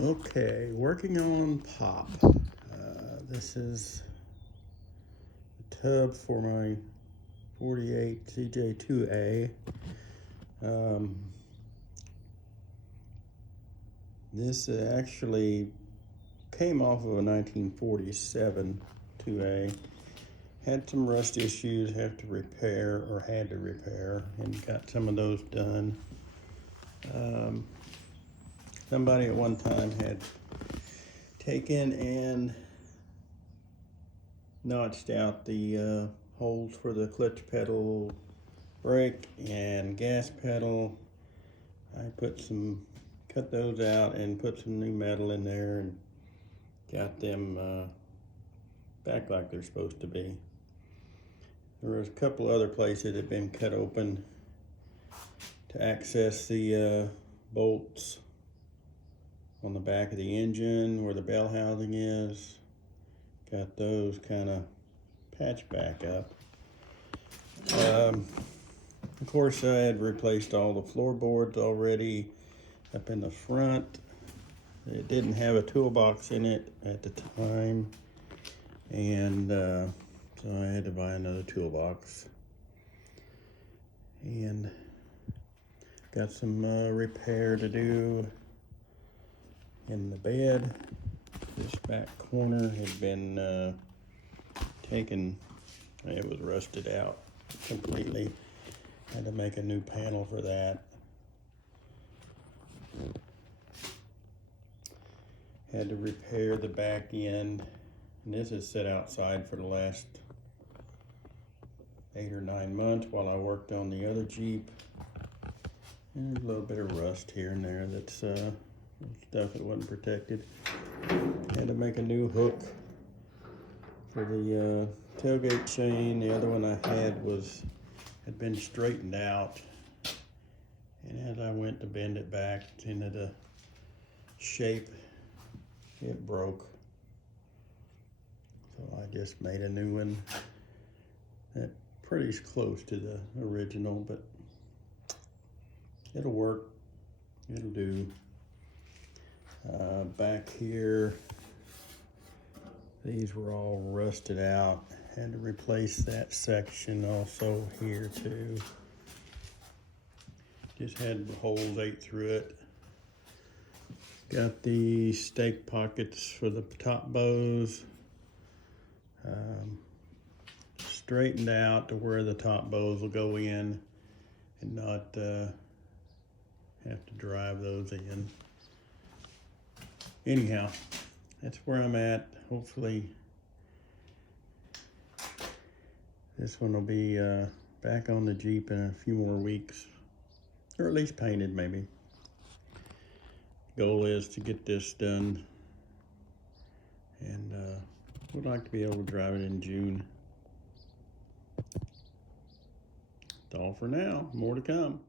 Okay, working on pop. This is a tub for my 48 CJ2A. This actually came off of a 1947 2A. Had some rust issues, had to repair, and got some of those done. Somebody at one time had taken and notched out the holes for the clutch pedal, brake, and gas pedal. I cut those out and put some new metal in there and got them back like they're supposed to be. There was a couple other places that had been cut open to access the bolts on the back of the engine where the bell housing is. Got those kind of patched back up. Of course, I had replaced all the floorboards already up in the front. It didn't have a toolbox in it at the time, and so I had to buy another toolbox. And got some repair to do in the bed. This back corner had been taken, it was rusted out completely. Had to make a new panel for that. Had to repair the back end, and this has sat outside for the last 8 or 9 months while I worked on the other Jeep. And there's a little bit of rust here and there that's stuff that wasn't protected. Had to make a new hook for the tailgate chain. The other one I had had been straightened out, and as I went to bend it back into the shape, it broke. So I just made a new one that pretty close to the original, but it'll work. It'll do. Back here, these were all rusted out. Had to replace that section also here too. Just had holes ate through it. Got the stake pockets for the top bows straightened out to where the top bows will go in and not have to drive those in. Anyhow, that's where I'm at. Hopefully this one will be back on the Jeep in a few more weeks, or at least painted maybe. Goal is to get this done, and would like to be able to drive it in June. That's all for now. More to come.